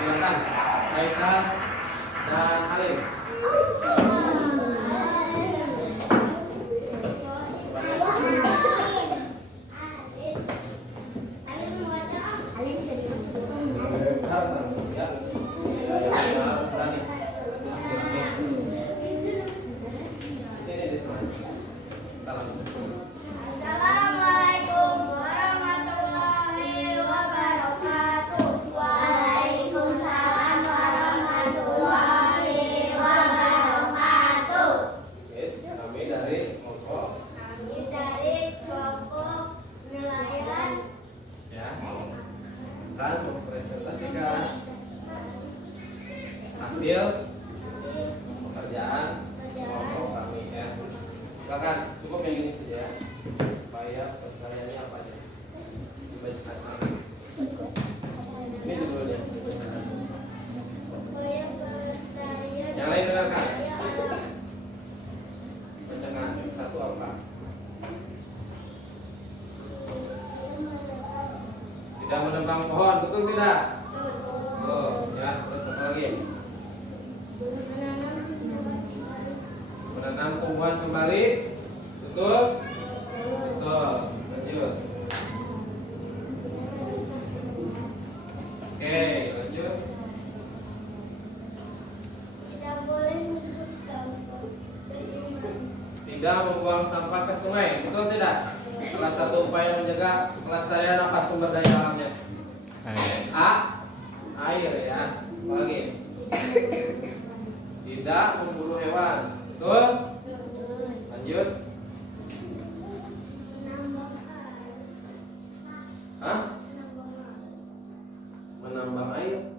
Silakan Aisyah dan Halim. Assalamualaikum warahmatullahi wabarakatuh. Waalaikumsalam warahmatullahi wabarakatuh. Yes, kami dari kelompok Kami dari kelompok nelayan ya akan mempresentasikan hasil pekerjaan kelompok kami ya. Silakan cukup yang ini saja ya, supaya pertanyaannya apa aja dibacakan. Ini judulnya. Yang lain dengarkan. Bacakan satu apa? Tidak menebang pohon, betul tidak? Betul. Ya, terus apa lagi? Menanam tumbuhan kembali, betul? Betul. Lanjut. Oke, lanjut. tidak membuang sampah ke sungai. Betul tidak? Salah satu upaya menjaga kelestarian apa sumber daya alamnya? Air ya. Apalagi? Tidak membunuh hewan. Betul? Lanjut. Menambang air.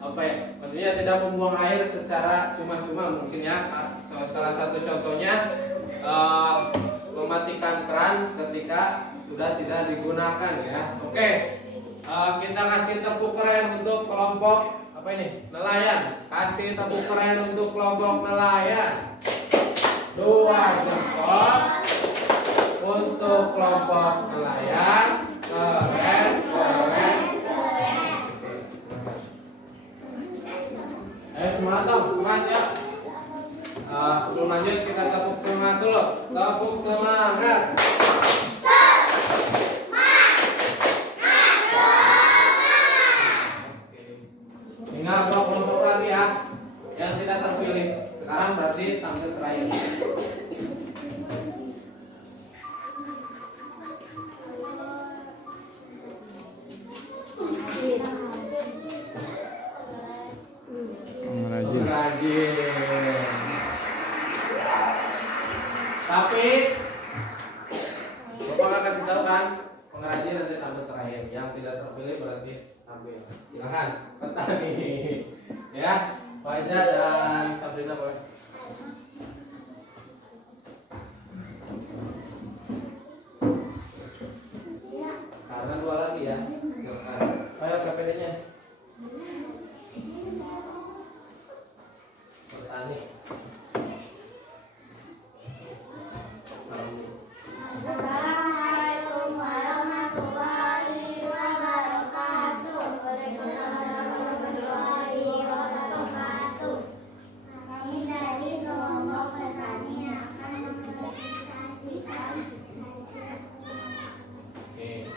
Apa ya? Maksudnya tidak membuang air secara cuma-cuma mungkin ya. Salah satu contohnya mematikan keran ketika sudah tidak digunakan ya. Oke. Kita kasih tepuk keren untuk kelompok apa ini? Nelayan. Kasih tepuk keren untuk kelompok nelayan. 2 jempol untuk kelompok nelayan. Keren. Semangat dong, semangat ya. Sebelum lanjut kita tepuk semangat dulu. Tepuk semangat. Tinggal 2 kelompok lagi ya yang tidak terpilih. Sekarang berarti tampil terakhir. Pengrajin. Tapi Bapak nggak kasih tahu kan, pengrajin nanti tampil terakhir. Yang tidak terpilih berarti tampil. Silahkan petani. Ya, Fajar dan Sabrina boleh. Karena 2 lagi ya. Silahkan. Ayo KPD-nya. Petani. Assalamualaikum warahmatullahi wabarakatuh. Warahmatullahi wabarakatuh. Kami dari kelompok petani akan mempresentasikan Oke.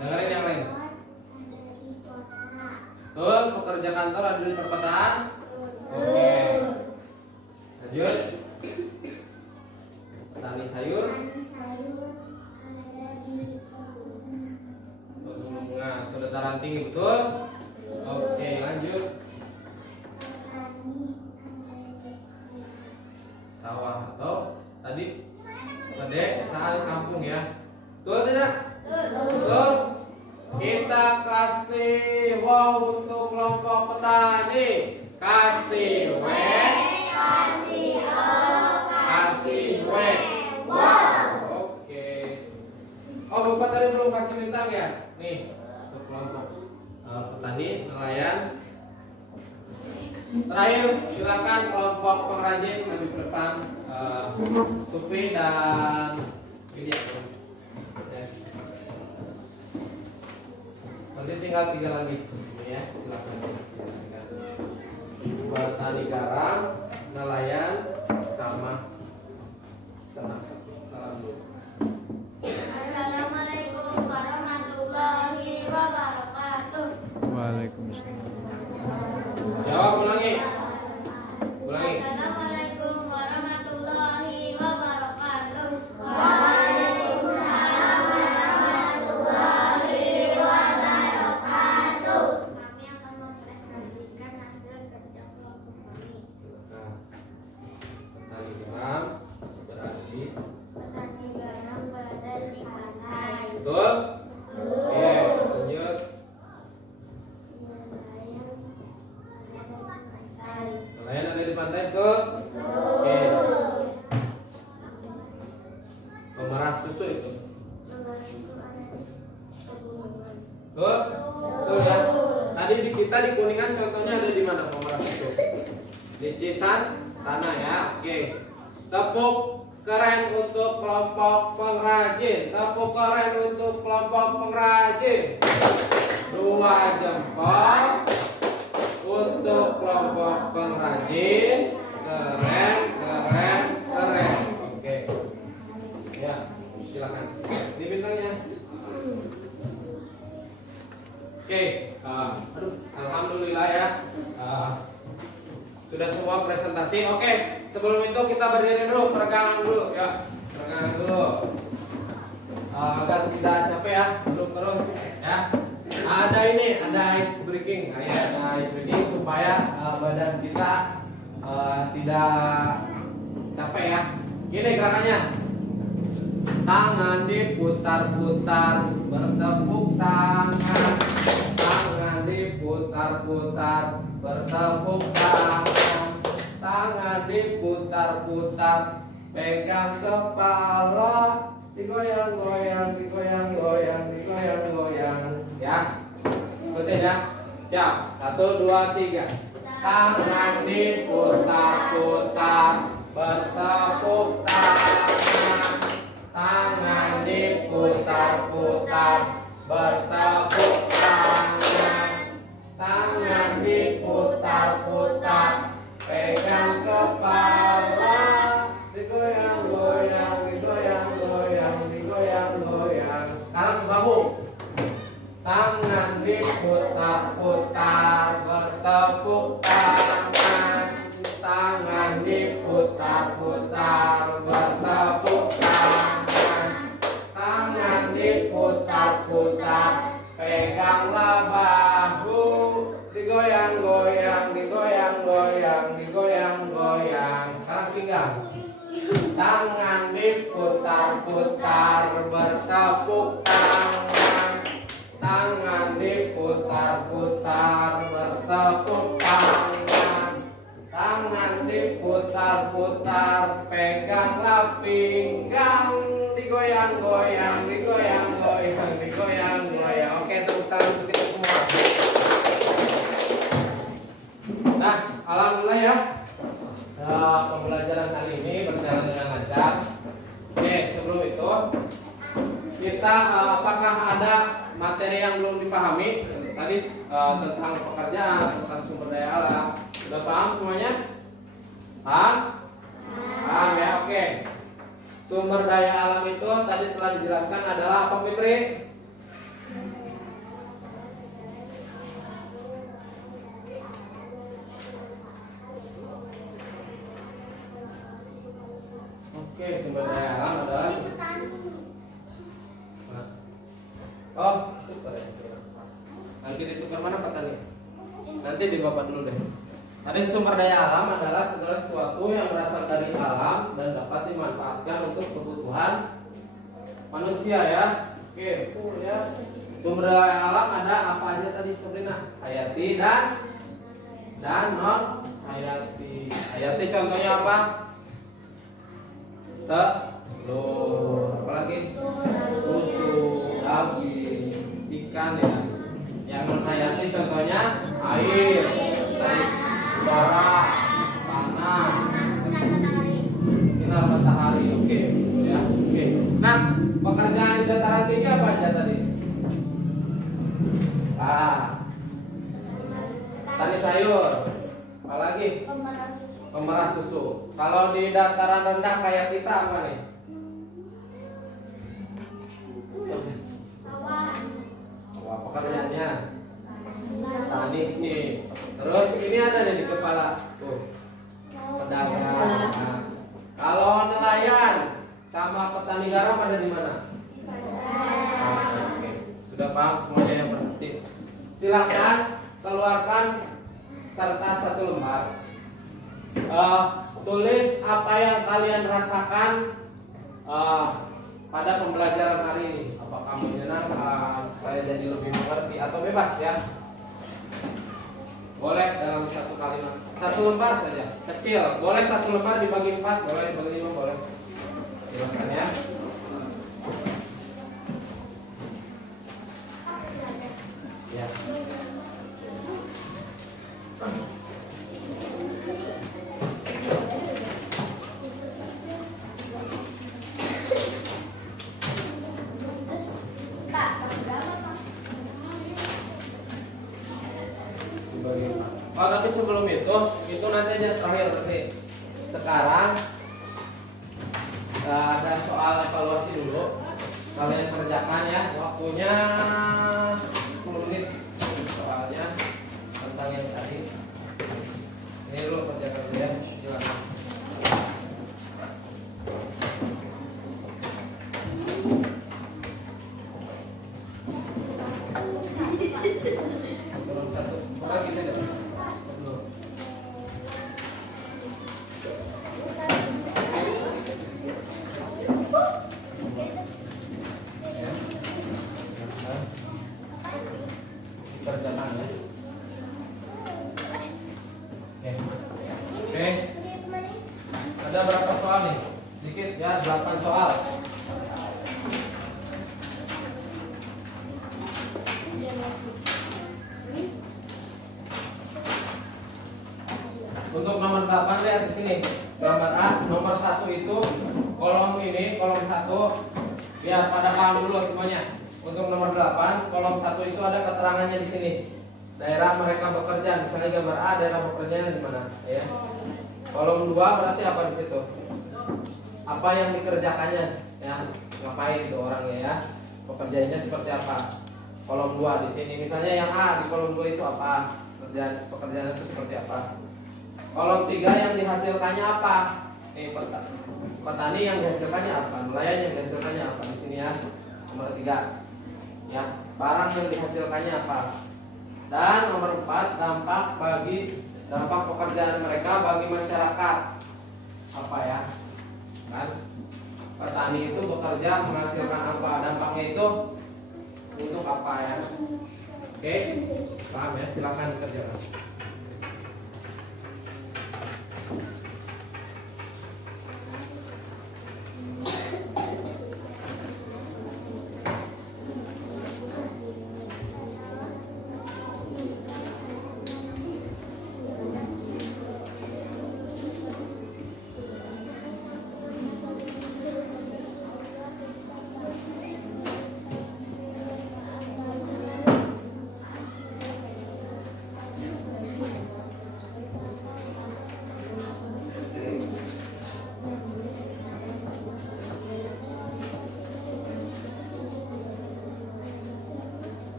Dengerin yang lain. Betul, pekerja kantor ada di perkotaan. Oke. Lanjut. Petani sayur. Pegunungan ke dataran tinggi, betul? Oke, lanjut. Sawah atau tadi pedesaan kampung ya. Betul tidak? Betul. Kita kasih wow untuk kelompok petani. Kasih W. Kasih W. Wow. Oke. Oh, Bapak tadi belum kasih bintang ya? Nih, untuk kelompok petani, nelayan. Terakhir, silakan kelompok pengrajin lebih depan. Supi dan Widya. Nanti tinggal 3 lagi. Ini ya, silakan. Petani garam, nelayan, sama ternak sapi. Salam dulu. Assalamualaikum warahmatullahi wabarakatuh. Waalaikumsalam. Jawab, ulangi. Ulangi. Assalamualaikum warahmatullahi wabarakatuh. Kami akan mempresentasikan hasil kerja kelompok kami. Nah, petani garam berarti Petani garam berada di pantai. betul. Oke, lanjut. Nelayan ada di pantai, betul. Oke. Pemerah susu itu, betul. Betul ya. Tadi di kita di Kuningan contohnya ada di mana pemerah susu? Di Cisantana ya. Oke. Tepuk keren untuk kelompok pengrajin. Tepuk keren untuk kelompok pengrajin. 2 jempol untuk kelompok pengrajin. Keren, keren, keren. Oke. Ya, silakan. Ini bintangnya. Oke. Aduh, alhamdulillah ya. Sudah semua presentasi. Oke, sebelum itu kita berdiri dulu, peregangan dulu ya. Peregangan dulu. Agar tidak capek ya, duduk terus ya. Ada ini, ada ice breaking. Nah, ya, ada ice breaking supaya badan kita tidak capek ya. Gini gerakannya. Tangan diputar-putar, bertepuk tangan. Tangan diputar-putar, bertepuk tangan. Tangan diputar-putar, pegang kepala. Digoyang-goyang, digoyang-goyang, digoyang-goyang. Ya, ikutin ya. Siap. 1, 2, 3. Tangan diputar-putar, bertepuk tangan. Tangan diputar-putar, bertepuk tangan. Tangan diputar-putar, pegang kepala. Digoyang-goyang, digoyang-goyang, digoyang-goyang. Sekarang ke bahu. Tangan diputar-putar, bertepuk tangan. Tangan diputar-putar, bertepuk tangan. Tangan diputar-putar, peganglah bahu. Digoyang-goyang, digoyang-goyang, digoyang-goyang. Sekarang pinggang. Tangan diputar-putar, bertepuk tangan. Tangan diputar-putar, bertepuk tangan. Tangan diputar-putar, peganglah pinggang. Digoyang-goyang, digoyang-goyang, digoyang-goyang. Oke, tepuk tangan untuk kita semua. Nah, alhamdulillah ya. Pembelajaran kali ini berjalan dengan lancar. Oke, sebelum itu kita apakah ada materi yang belum dipahami tadi tentang pekerjaan, tentang sumber daya alam? Sudah paham semuanya? Paham? Paham ya, oke. Sumber daya alam itu tadi telah dijelaskan adalah apa, Fitri? Oke, sumber daya alam adalah nanti ditukar mana petani? Nanti di bapak dulu deh. Tadi sumber daya alam adalah segala sesuatu yang berasal dari alam dan dapat dimanfaatkan untuk kebutuhan manusia ya. Oke, ya. Sumber daya alam ada apa aja tadi Sabrina? Hayati dan non hayati. Hayati contohnya apa? Telur, apalagi susu, daging, ikan ya. Yang non hayati contohnya air, udara, tanah, sinar matahari. Oke, ya. Oke. Nah, pekerjaan di dataran tinggi apa aja tadi? Tani sayur, apalagi? Pemerah susu. Kalau di dataran rendah kayak kita apa nih? Wah, pekerjaannya tani nih. Terus ini ada nih di kepala tuh, pedagang. Nah, kalau nelayan sama petani garam ada di mana? Oke. Sudah paham semuanya yang penting. Silahkan keluarkan kertas 1 lembar. Tulis apa yang kalian rasakan pada pembelajaran hari ini. Apakah menyenangkan, saya jadi lebih mengerti, atau bebas ya. Boleh dalam 1 kalimat, 1 lembar saja, kecil. Boleh 1 lembar dibagi 4, boleh dibagi 5, boleh. Silakan ya. Ya. Oh, tapi sebelum itu nanti aja terakhir nanti. Sekarang ada soal evaluasi dulu. Kalian kerjakan ya, waktunya 10 menit soalnya tentang yang tadi. Ini dulu kerjakan dulu ya, silakan. Ada berapa soal nih? Dikit ya, 8 soal. Untuk nomor 8 lihat di sini. Gambar A, nomor 1 itu kolom ini, kolom 1. Biar pada paham dulu semuanya. Untuk nomor 8, kolom 1 itu ada keterangannya di sini. Daerah mereka bekerja, misalnya gambar A, daerah bekerjanya di mana, ya. Kolom 2 berarti apa di situ? Apa yang dikerjakannya, ya? Ngapain itu orangnya ya? Pekerjaannya seperti apa? Kolom 2 di sini, misalnya yang A di kolom 2 itu apa? Pekerjaan itu seperti apa? Kolom 3 yang dihasilkannya apa? Petani yang dihasilkannya apa? Nelayan yang dihasilkannya apa? Di sini ya, nomor 3. Ya, barang yang dihasilkannya apa? Dan nomor 4, dampak pekerjaan mereka bagi masyarakat. Apa ya? Kan? Petani itu bekerja menghasilkan apa? Dampaknya itu untuk apa ya? Oke? Paham ya? Silakan dikerjakan.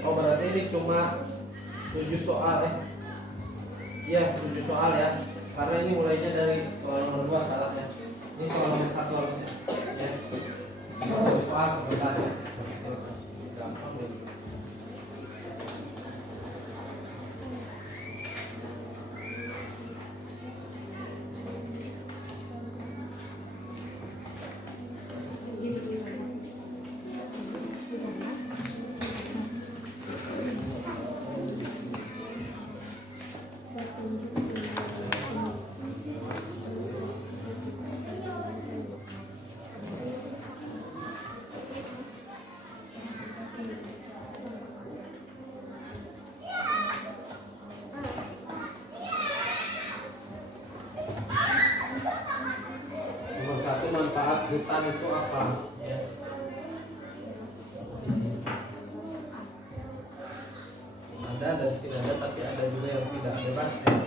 Oh, berarti ini cuma 7 soal ya. Iya, 7 soal ya. Karena ini mulainya dari soal nomor 2 salah ya. Ini soal nomor 1 harusnya. Ya. 7 soal sebentar ya. Gampang deh. Nomor 1, manfaat hutan itu apa? Ya. Ada dari sini ada, tapi ada juga yang tidak bebas. Ya.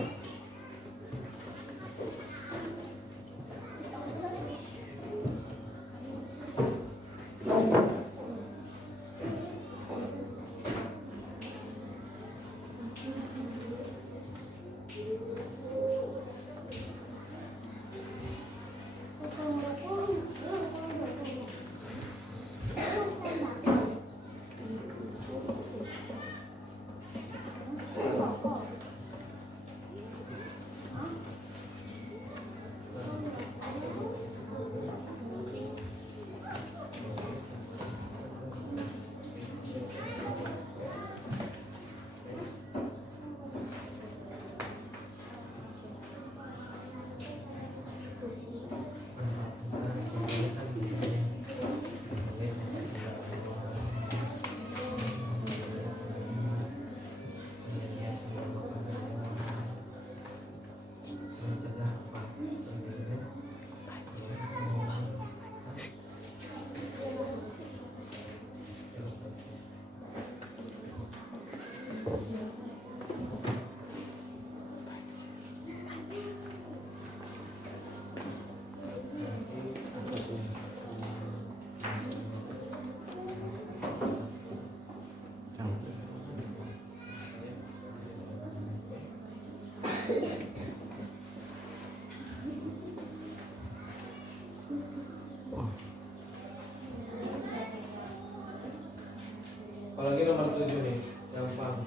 7 nih, gampang.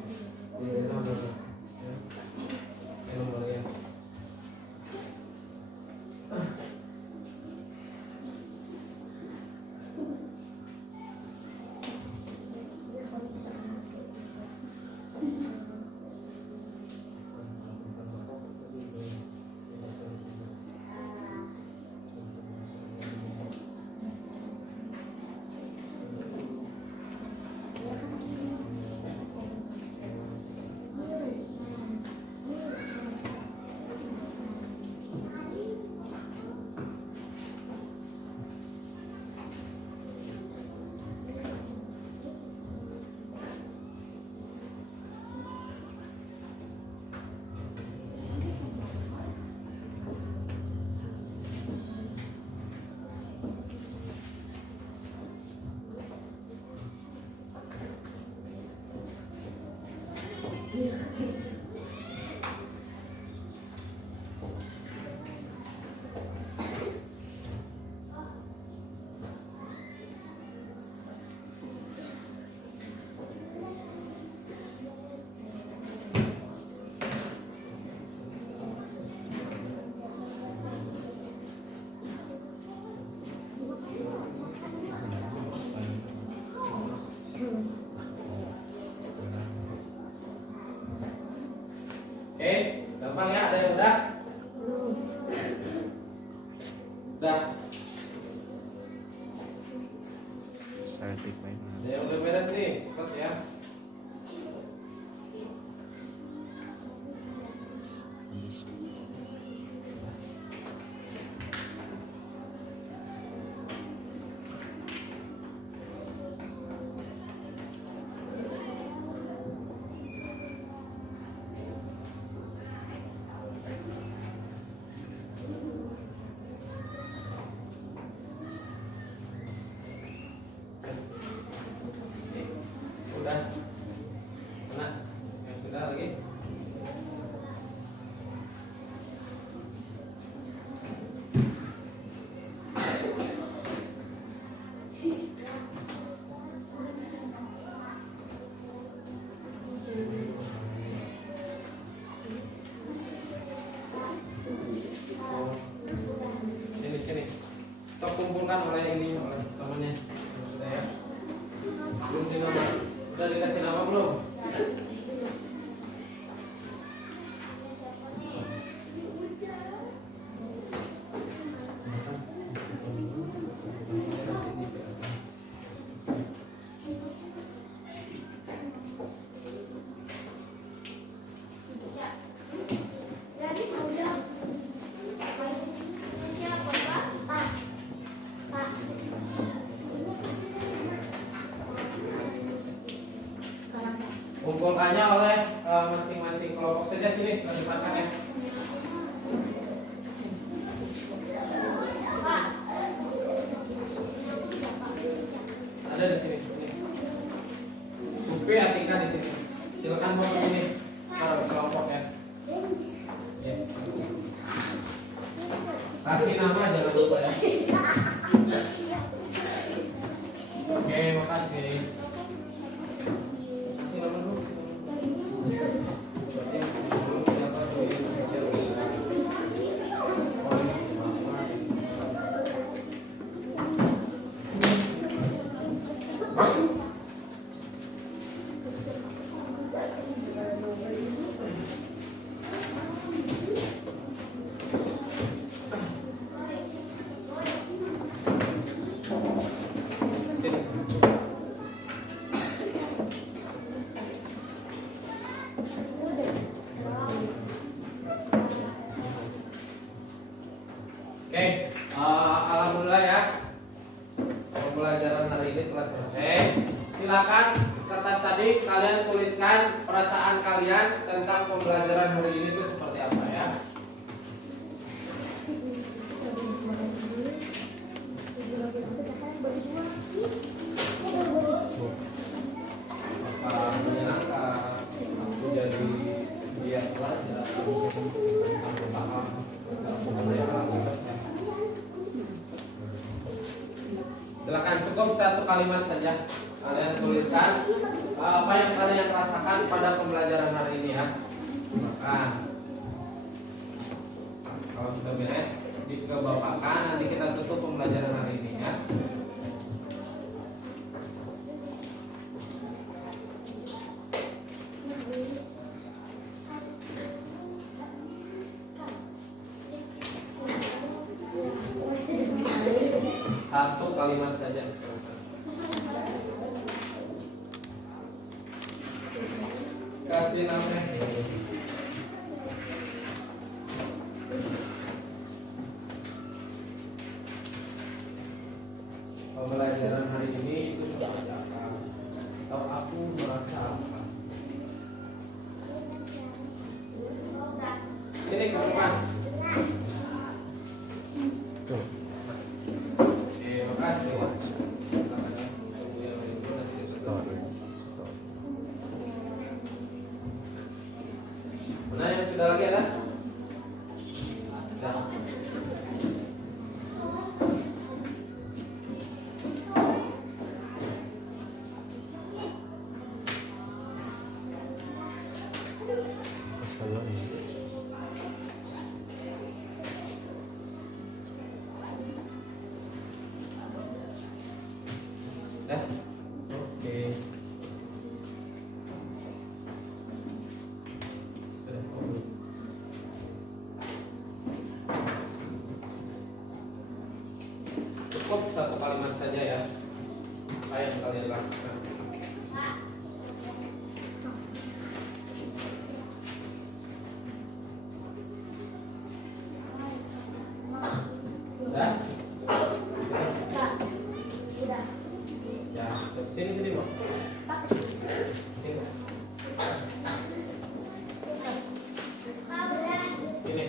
Ini nomor ya. Ini nomornya. Oke, gampang ya, ada yang udah? Udah. Ada yang udah beres nih, cepat ya. Udah. Mana? Yang sudah lagi? Sini. Sok kumpulkan oleh ini, oleh temannya. Sudah ya. Belum di nomor. Udah dikasih nama belum? Kumpulkannya oleh masing-masing kelompok saja, sini tempatkan ya. Ada di sini. Supi Atika di sini. Silakan bawa ke sini kelompok ya. Ya. Kasih nama jangan lupa ya. Oke, makasih. Oke, alhamdulillah ya, pembelajaran hari ini telah selesai. Silakan kertas tadi kalian tuliskan perasaan kalian tentang pembelajaran hari ini itu seperti apa ya. Menyenangkan, aku jadi biar belajar, aku paham. Silakan, cukup satu kalimat saja kalian tuliskan apa yang kalian rasakan pada pembelajaran hari ini ya. Makan. Kalau sudah beres, dikebapakkan, nanti kita tutup pembelajaran hari ini ya. Satu kalimat saja. Kasih nama. Pembelajaran hari ini itu sudah ada apa? Atau aku merasa apa? Ini ke depan. Terima kasih. Mana yang sudah lagi ada? Sudah. Oke. Cukup satu kalimat saja ya. Apa yang kalian lakukan? Sudah? Ya, sini Bang. Sini. Sini.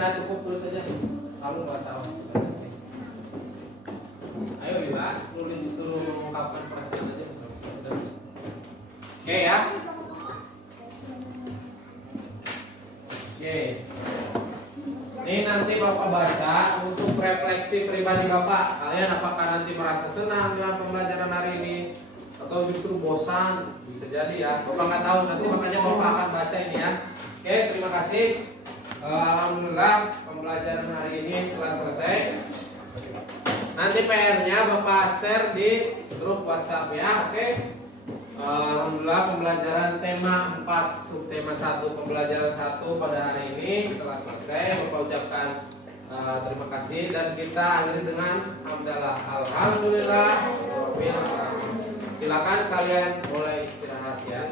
Saya cukup tulis saja. Kamu nggak salah. Ayo Ila, tulis suruh mengungkapkan perasaan aja. Oke ya. Oke. Ini nanti Bapak baca untuk refleksi pribadi Bapak. Kalian apakah nanti merasa senang dengan pembelajaran hari ini atau justru bosan? Bisa jadi ya. Bapak nggak tahu, nanti makanya Bapak akan baca ini ya. Oke, terima kasih. Alhamdulillah pembelajaran hari ini telah selesai. Nanti PR-nya Bapak share di grup WhatsApp ya, oke? Alhamdulillah pembelajaran tema 4 subtema 1 pembelajaran 1 pada hari ini telah selesai. Bapak ucapkan terima kasih dan kita akhiri dengan hamdalah. Alhamdulillah. Silakan kalian boleh istirahat ya.